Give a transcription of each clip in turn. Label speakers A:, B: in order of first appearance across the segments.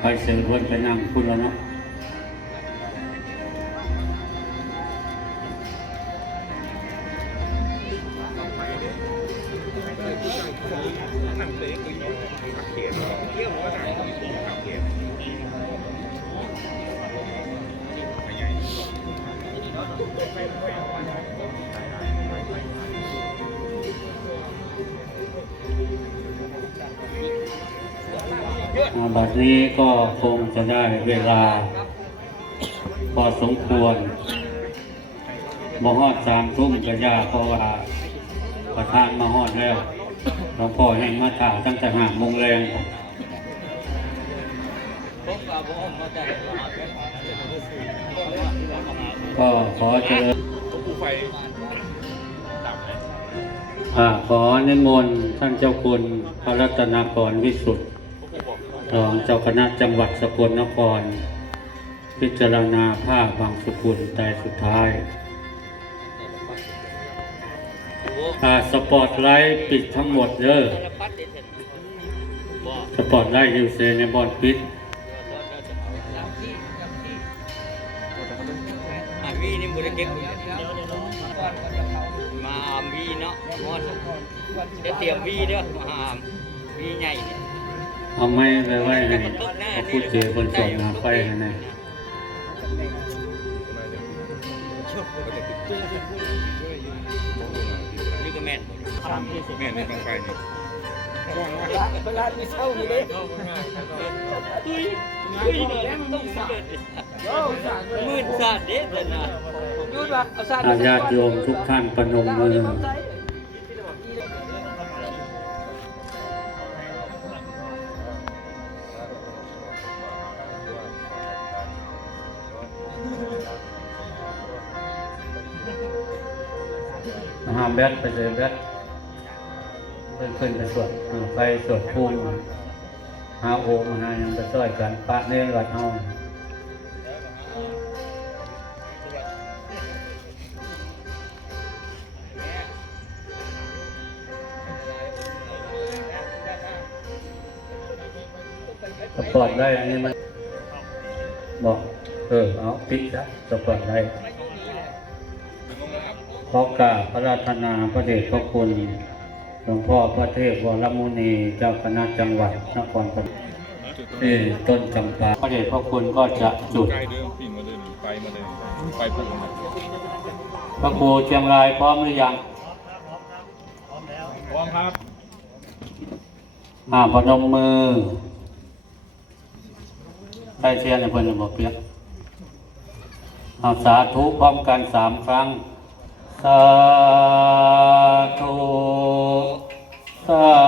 A: ไปเสือเพิ่นไปนั่งพูดแล้วเนาะ บัดนี้ก็คงจะได้เวลา พอสมควรบ่ฮอดสามทุ่มก็ยาเพราะว่าประธานมาฮอดแล้วหลวงพ่อแห่งมาถาตั้งแต่ห้าโมงแรงก็ขอเจริญ
B: ผู้ไฟ
A: อ่าขอนิมนต์ท่านเจ้าคุณพระรัตนากรวิสุทธิ์ รองเจ้าคณะจังหวัดสกลนคร พิจารณาผ้าบางสกุลแต่สุดท้ายอาสปอร์ตไลท์ปิดทั้งหมดเด้อสปอร์ตไลท์ยูเซในบอลปิด
C: วีนี่บุได้เก็บมาอามวีเนาะมอดเดี๋ยวเตรียมวีเด้อมาวีใหญ่เนี่ย
A: เอาไม้ไว้ไว้ให้เขาพูดเจอคนส่งมาไฟให้แน่
C: นี่ก็แม่น
B: แม่ในบางไฟนี่
C: เวลามีเช่านี่เด้คุยคุยหน่ยต้องสาดมืดสาดเด่นนะยุดว่าเอาสาด
A: อาญาติโยมทุกท่านประนมมือ แบตไปเลยแบตเพิ่นขึ้นไปสวดอ่าไปสวดภูมิหาโอมหายังไปช่วยกันปะเนรวัดเฮาสปอร์ตได้อันนี้มันบอกเออเอาปิดซะสปอร์ตได้ ขอกราบพระราธนาพระเดชพระคุณหลวงพ่อพระเทพวรมุนีเจ้าคณะจังหวัดนครปฐมที่ต้นจำปาพระเดชพระคุณก็จะจุด
B: ใกล้เดิมปิ่นมาเดินไปมาเดินไปพุ่งมา
A: พระครูเชียงรายพร้อมหรือยัง
B: พร้อมครับ
A: อ่าพนมมือใต้เชียนในเพิ่นระบบเปียกเอาสาธุพร้อมกันสามครั้ง สาธุสา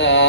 A: สั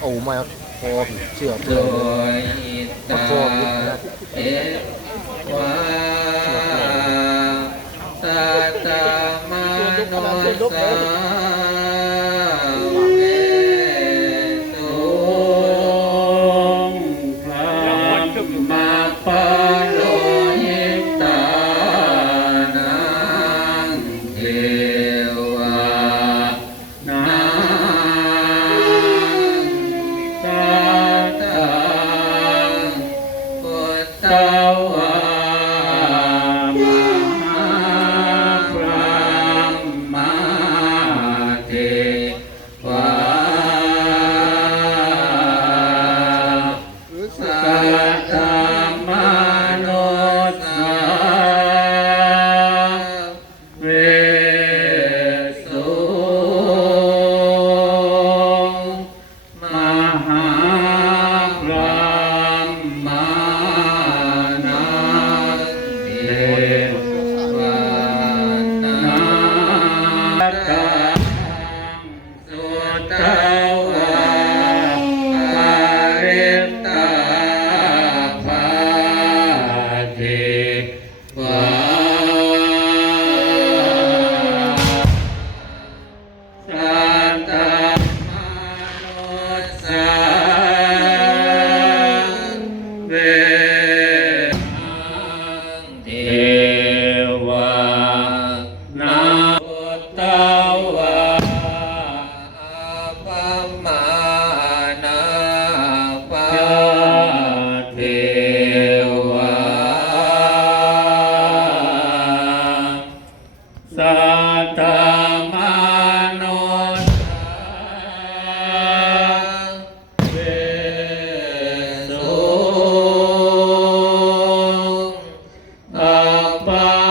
B: โอ้
A: มา
D: พอมเชื่อเพื่อน
C: มา
A: พอมนะตาตามโนสา อั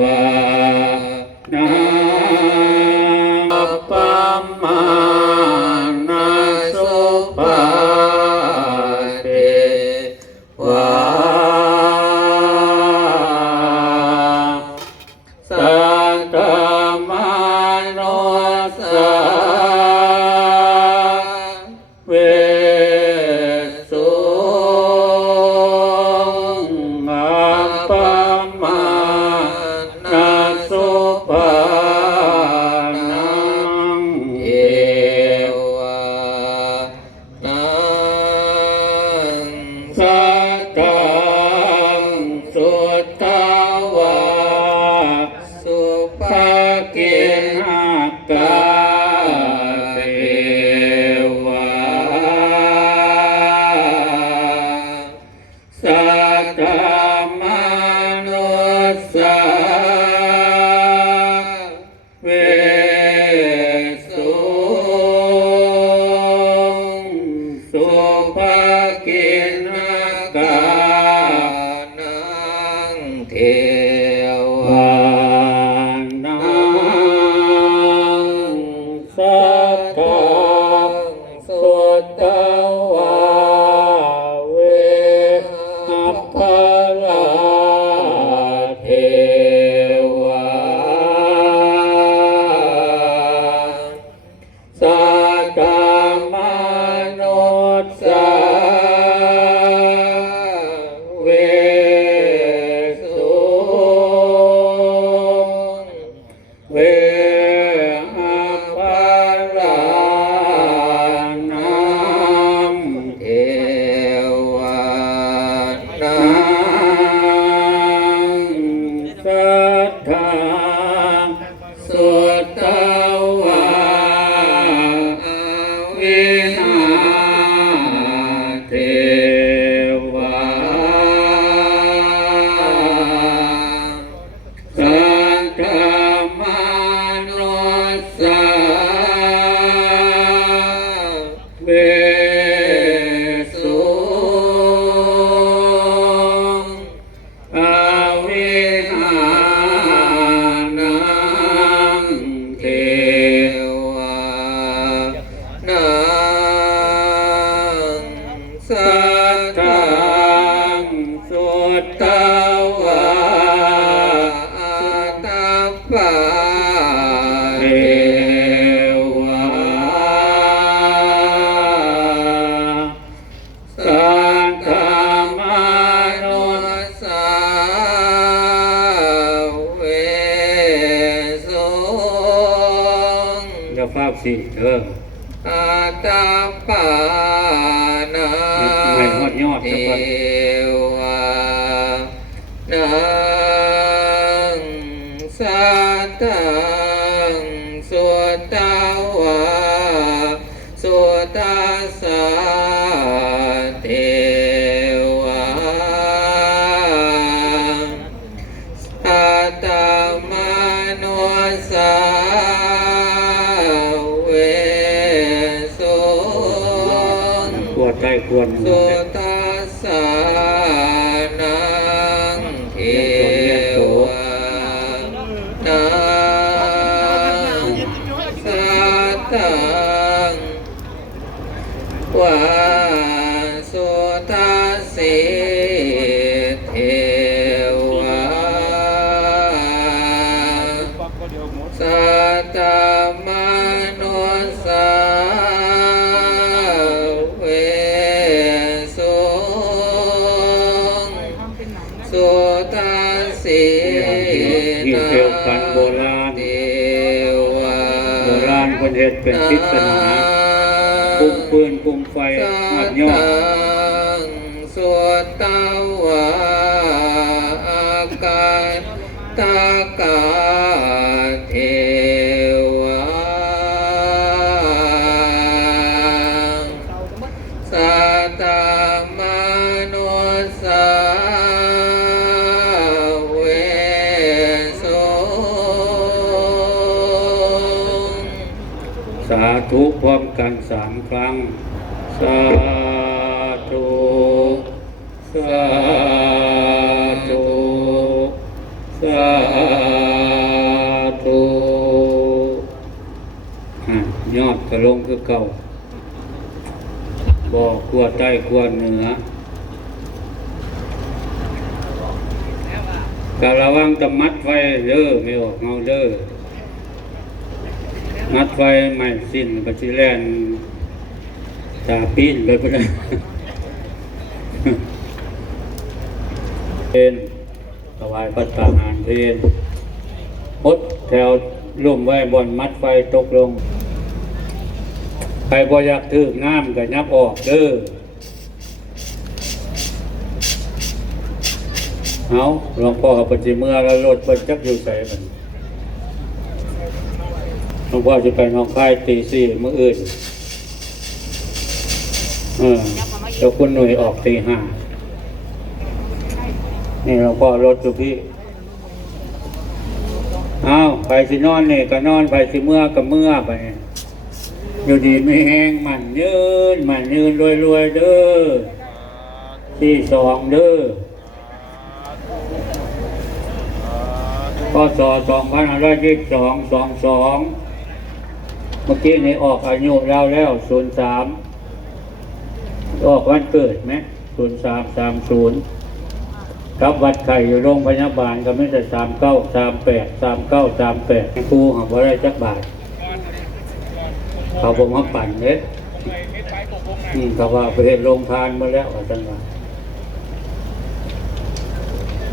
A: ว ฟากสิเอออาตาปานาไม่ฮอดยอดเทว ปวดใจควรสุต สุตาสินาโบราณเทวาโบราณคนเฮ็ดเป็นพิษนาปุ่มปืนปุ่มไฟหอดยอดสวดตาวาาธุพร้อมกันสามครั้ง สาธุ สาธุ สาธุยอดกระลงคือเก่า บอกกลัวใต้กลัวเหนือกะระวังตะมัดไว้เด้อไม่ออกเงาเด้อ มัดไว้ใหม่สิ้นปัจจุบันตาปีนไปก็ได้เป็นถวายปัตตาหารเพนพดแถวลุ่มไว้บนมัดไฟตกลง ใครบ่อยากถือน้ำก็ยับออกเด้อเอาหลวงพ่อกับปฏิเมื่อแล้วรถเปิดจักอยู่ใส่มัน หลวงพ่อจะไปน้องค่ายตีสี่เมื้ออื่นเออเดี๋ยวคุณหน่วยออกตีห้านี่หลวงพ่อรถอยู่พี่เอาไปสินอนนี่ก็นอนไปสิเมื่อก็เมื่อไปอยู่ดีไม่แห้งมันยืนมันยืนรวยๆเด้อที่สองเด้อพศ2522 22 เมื่อกี้ในออกอายุเราแล้ว03ออกวันเกิดไหม0330กับวัดไข่อยู่โรงพยาบาลก็ไม่ได้39 38 39 38ครูหาว่าได้จักบาทเขาบอกมาปั่นเน็ตอืมเขาว่าไปเห็นโรงทานมาแล้วอาจารย์ว่า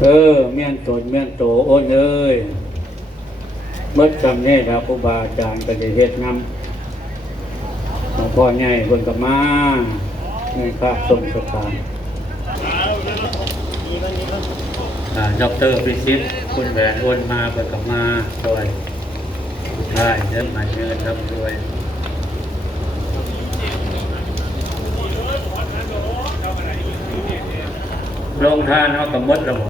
A: เออ เมียนตนเมียนโตโอนเอ้ย เมื่อจำเนี่ยครับครูบาอาจารย์ก็จะเฮ็ดนำหลวงพ่อใหญ่บนกับมาในพระทรงสถานอ่าดอกเตอร์พิชิตคุณแหวนโอนมาเปิดกับมาด้วยใช่เดินมมาเงินทำด้วยลงทานเอากับมดระบบ